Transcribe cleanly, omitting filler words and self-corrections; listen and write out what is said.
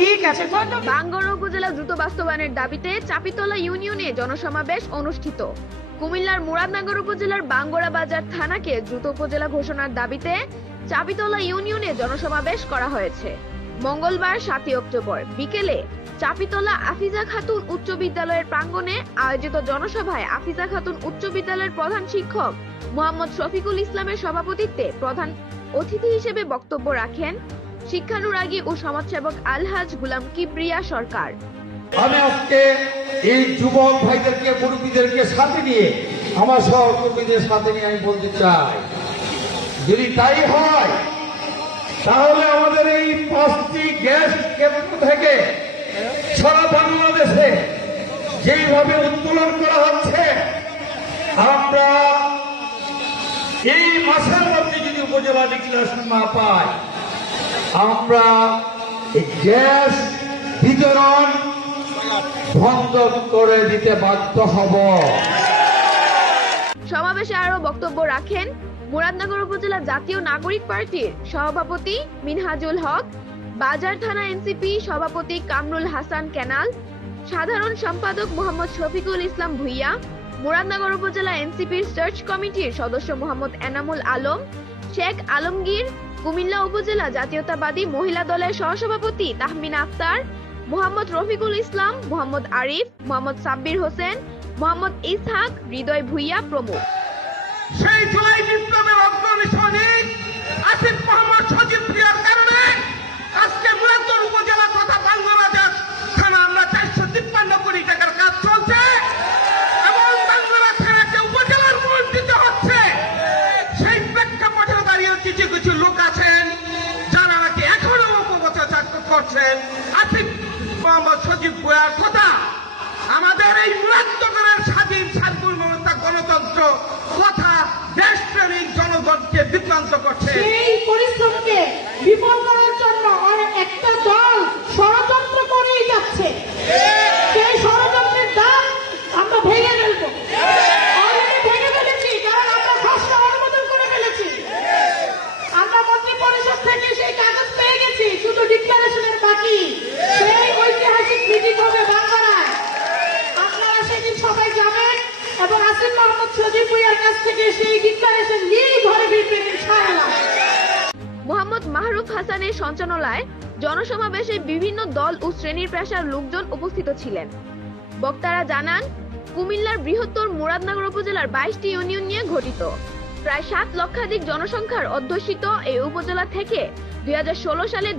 ঠিক আছে, ধন্যবাদ। বাঙ্গরা উপজেলা দ্রুত বাস্তবায়নের দাবিতে চাপিতলা ইউনিয়নে জনসমাবেশ অনুষ্ঠিত। কুমিল্লার মুরাদনগর উপজেলার বাঙ্গরা বাজার থানাকে দ্রুত উপজেলা ঘোষণার দাবিতে চাপিতলা ইউনিয়নে জনসমাবেশ করা হয়েছে। মঙ্গলবার 7 অক্টোবর বিকেলে চাপিতলা আফিজা খাতুন উচ্চ বিদ্যালয়ের প্রাঙ্গণে আয়োজিত জনসভায় আফিজা খাতুন উচ্চ বিদ্যালয়ের প্রধান শিক্ষক মোহাম্মদ শফিকুল ইসলামের সভাপতিত্বে প্রধান অতিথি হিসেবে বক্তব্য রাখেন শিক্ষানুরাগী ও সমাজসেবক আলহাজ গুলাম কিবরিয়া সরকার। আমি আজকে এই যুবক ভাইদেরকে মুরব্বীদেরকে সাথে নিয়ে আমার সহকর্মীদের সাথে নিয়ে আমি বলতে চাই, যদি তাই হয় তাহলে আমাদের এই 5টি গ্যাস কেন্দ্র থেকে সারা বাংলাদেশে যেইভাবে উত্তোলন করা হচ্ছে, আমরা এই মাসের মধ্যে যদি উপজেলা ডিক্লারেশন না পাই, আমরা এই গ্যাস বিতরণ বন্ধ করে দিতে বাধ্য হব। সমাবেশে আরো বক্তব্য রাখেন মুরাদনগর উপজেলা জাতীয় নাগরিক পার্টির সভাপতি মিনহাজুল হক, বাজার থানা এনসিপি সভাপতি কামরুল হাসান কেনাল, সাধারণ সম্পাদক মোহাম্মদ শফিকুল ইসলাম ভুইয়া, মুরাদনগর উপজেলা এনসিপির সার্চ কমিটির সদস্য মোহাম্মদ এনামুল আলম, শেখ আলমগীর, কুমিল্লা উপজেলা জাতীয়তাবাদী মহিলা দলের সহসভাপতি তাহমিনা আক্তার, মোহাম্মদ রফিকুল ইসলাম, মোহাম্মদ আরিফ, মোহাম্মদ সাব্বির হোসেন, মোহাম্মদ ইসহাক, হৃদয় ভুইয়া প্রমুখ। সেই জুলাই বিপ্লবের অগ্রণী সৈনিক আসিফ মোহাম্মদ সজীব ভুইয়ার কারণে আজকে মুরাদনগর উপজেলা তথা বাঙ্গরাবাজার থানা আমরা 453 কোটি টাকার কাজ চলছে এবং বাঙ্গরা থানাকে উপজেলার মূল দিতে হচ্ছে। সেই প্রেক্ষাপটে দাঁড়িয়ে কিছু কিছু লোক আছেন যারা নাকি এখনো অপপ্রচার করছেন আসিফ মোহাম্মদ সজীব ভুইয়ার কথা আমাদের এই মুরাদনগরের স্বাধীন সার্বভৌমতা গণতন্ত্র কথা দেশপ্রেমিক জনগণকে বিভ্রান্ত করছে। সেই পরিশ্রমকে বিফল করার জন্য একটা দল ষড়যন্ত্র করেই যাচ্ছে। সেই ষড়যন্ত্রের দাম আমরা ভেঙে ফেলবো, অলরেডি ভেঙে ফেলেছি, কারণ আমরা খসড়া অনুমোদন করে ফেলেছি। আমরা মন্ত্রী পরিষদ থেকে সেই কাগজ পেয়ে গেছি, শুধু ডিক্লারেশনের বাকি। সেই ঐতিহাসিক মিটিং হবে বাংলায়, আপনারা সেদিন সবাই যাবেন এবং আসিফ মোহাম্মদ সজীব ভুইয়ার কাছ থেকে সেই ডিক্লারেশন নিয়ে ঘরে ফিরবেন ইনশাআল্লাহ। মোহাম্মদ মাহরুফ হাসানের সঞ্চালনায় জনসমাবেশে বিভিন্ন দল ও শ্রেণীর পেশার লোকজন উপস্থিত ছিলেন। বক্তারা জানান, কুমিল্লার বৃহত্তর মুরাদনগর উপজেলার 22টি ইউনিয়ন নিয়ে গঠিত প্রায় 7 লক্ষাধিক জনসংখ্যার অধ্যুষিত এই উপজেলা থেকে 2016 সালে